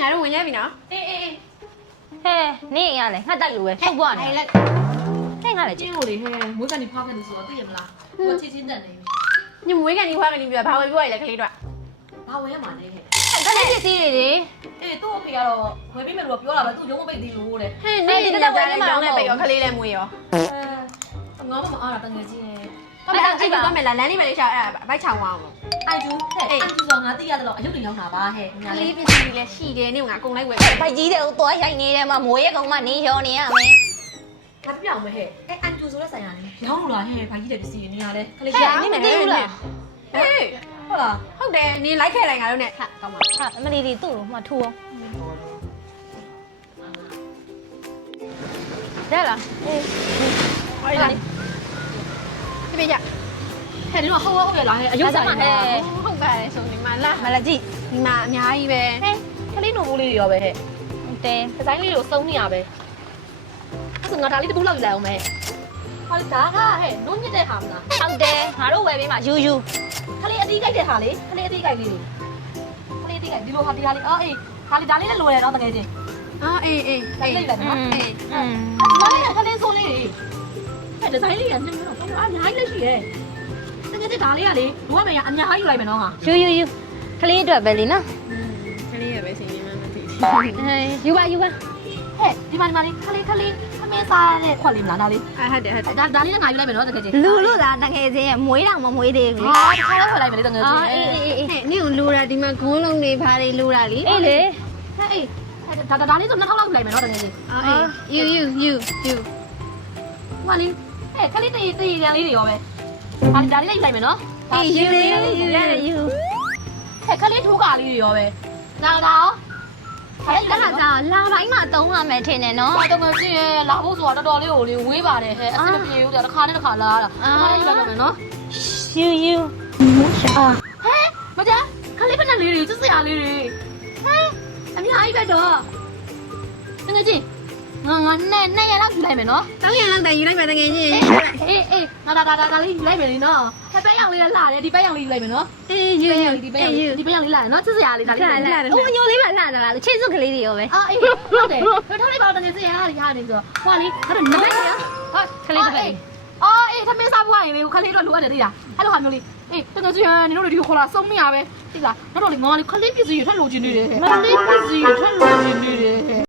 ငါတို့ဝင်ရပြီနော်အေးအေးအေးဟဲနေရလေငှက်တိုက်လိုပဲထုတ်ပွားနေလက်ဟဲငါလေကျင်းကိုလေဟဲမွေးကနေဖောက်ခဲ့လို့ဆိုတော့သိရမလားဟိုချင်းချင်းတက်နေပြီညမွေးကန်ဒီခွာကန်ဒီပြဘာဝယ်ပြောရလဲကလေးတို့ဘာဝင်ရမှာလဲဟဲ့ကလေးပစ္စည်းတွေလေအေးသူ့အဖေကတော့ဝယ်ပေးမယ်လို့ပြောတာပဲသူရုံးမပိတ်သေးလို့တဲ့ဟဲ့နေနေကြတယ်ကြောင်းနဲ့ပိတ်ရောကလေးလည်းမွေးရောအဲငါမမအားတာတငယ်ချင်းရဲ့ အဲ့ဒါကြည့်ပါတော့မယ်လားလမ်းလေးပဲလေးချအဲ့ဘိုက်ချောင်းအောင်လို့အိုင်ကျူဟဲ့အိုင်ကျူဆိုတော့ငါသိရတော့အယုတ်တွေရောက်တာပါဟဲ့ညာကလေလေးပစ္စည်းတွေလည်းရှိတယ်နေငါအကုန်လိုက်ဝယ်ဘိုက်ကြီးတဲ့ကိုသွားရိုက်နေတယ်မှာမိုးရဲကောင်မနေရောနေရမယ်ငါပြောင်းမယ်ဟဲ့အဲအိုင်ကျူဆိုတဲ့ဆိုင်ရလေရောင်းလို့လားဟဲ့ဘာကြီးတဲ့ပစ္စည်းနေရလဲခလေးဟဲ့နင်မသိဘူးလားဟေးဟုတ်လားဟုတ်တယ်နင်လိုက်ခဲ့လိုက်ငါတို့နဲ့ဟာကောင်းပါဟာအမလီဒီသူ့ကိုမှထူအောင်တဲ့လားအေးဟောရလားဒီ ပြကြဟဲ့ဒီတော့ဟောဟောရလားဟဲ့အယုတ်ဆိုင်ဟဲ့ဟုတ်ပါတယ်ဆိုဒီမှာလာမလာကြည့်ဒီမှာအများကြီးပဲဟဲ့ခလေးနို့ဘူးလေးတွေရောပဲဟဲ့ဟုတ်တယ်ဒီဇိုင်းလေးကိုစုံနေရပဲအဲ့ဆိုငါဒါလေးတစ်ပုတ်လောက်ယူလိုက်အောင်မယ်ဟာဒါကဟဲ့နုံးညစ်တဲ့ဟာမလားဟုတ်တယ်ငါတို့ဝယ်ပေးမှာယူယူခလေးအတီးကြိုက်တဲ့ဟာလေခလေးအတီးကြိုက်လေးတွေခလေးအတီးကြိုက်ဒီလိုဟာဒီဟာလေးအော်အေးဟာလေးဒါလေးလည်းလိုရတယ်နော်တကယ်ချင်းအာအေးအေးဒါလေးလိုက်နော်อืมဟာလေးခလေးဆိုးလေးတွေ ဟဲ့ဒီဇိုင်းလေးကညှင်းတော့အများကြီးလည်းရှိရဲ့တကယ်ချင်းဒါလေးကလေဘိုးကမေကအများကြီးယူလိုက်မယ်နော်ငါယူယူယူကလေးအတွက်ပဲလीနော်ကလေးရပဲစီရင်မှမသိဟဲယူပါယူပါဟဲ့ဒီမှာဒီမှာလေးခလေးခလေးခမင်းစားတဲ့ခွက်လေးမလားဒါလေးအာဟုတ်တယ်ဟုတ်တယ်ဒါဒါလေးလည်းငါယူလိုက်မယ်နော်တကယ်ချင်းလူလူလားတကယ်ချင်းမွေးတော့မမွေးသေးဘူးလေဟာတစ်ခါတော့ခွက်လိုက်မယ်လေတကယ်ချင်းအာအေးအေးအေးဟဲ့နင့်ကိုလိုတာဒီမှာဂုံးလုံးတွေဘာတွေလိုတာလीအေးလေဟဲ့အေးဒါဒါဒါလေးဆို2000လောက်ယူလိုက်မယ်နော်တကယ်ချင်းအာအေးယူယူယူယူဟိုလေး ဟဲ့ခလေးတည်တည်ရန်လေးတွေရောပဲဟာဒါလေးလိုက်လိုက်မယ်နော်အေးယူလေယူလေယူဟဲ့ခလေးထိုးကာလေးတွေရောပဲနာဒါရောဟဲ့အဲ့ဒါကလာပိုင်းမှာတုံးရမယ်ထင်တယ်နော်ဘာတော့မကြည့်ရလာဖို့ဆိုတာတော်တော်လေးကိုလေဝေးပါတယ်ဟဲ့အစ်မပြေဘူးတဲ့တစ်ခါနဲ့တစ်ခါလာတာခါလေးလိုက်မယ်နော်ယူယူအာဟဲ့မကြခလေးဖက်နဲ့လေးတွေစစ်စရာလေးတွေဟဲ့အများကြီးပဲတော့ငါကြည့် ငါငါနဲ့နဲ့ရလောက်ယူလိုက်မယ်နော်တောင်းရလောက်တယ်ယူလိုက်မယ်တကယ်ချင်းအေးအေးငါဒါဒါဒါလေးယူလိုက်မယ်လေနော်ဟဲ့ပဲရောင်လေးလာတယ်ဒီပဲရောင်လေးယူလိုက်မယ်နော်အေးယူယူဒီပဲရောင်လေးဒီပဲရောင်လေးလာတယ်နော်စစ်စရာလေးဒါလေးလာလာအိုးညိုလေးပါလာတာလားချေစုကလေးတွေရောပဲအာအေးဟုတ်တယ်ဘယ်ထားလိုက်ပါတော့တကယ်စစ်ရဟာဒီဟာနေဆိုတော့ဟွာလေးဟာတော့နမိုက်ရဟာကလေးတစ်ဖက်အော်အေးသမင်းစားဖို့ရင်လေခလေးတော့လိုအပ်တယ်သိလားအဲ့လိုဟာမျိုးလေးအေးတကယ်ကြီးနင်တို့တွေဒီခေါ်လာစုံမရပဲသိလားတော့လေငါလေးခလေးပစ္စည်းရထက်လိုချင်နေတယ်ခလေးပစ္စည်းရထက်လိုချင်နေတယ်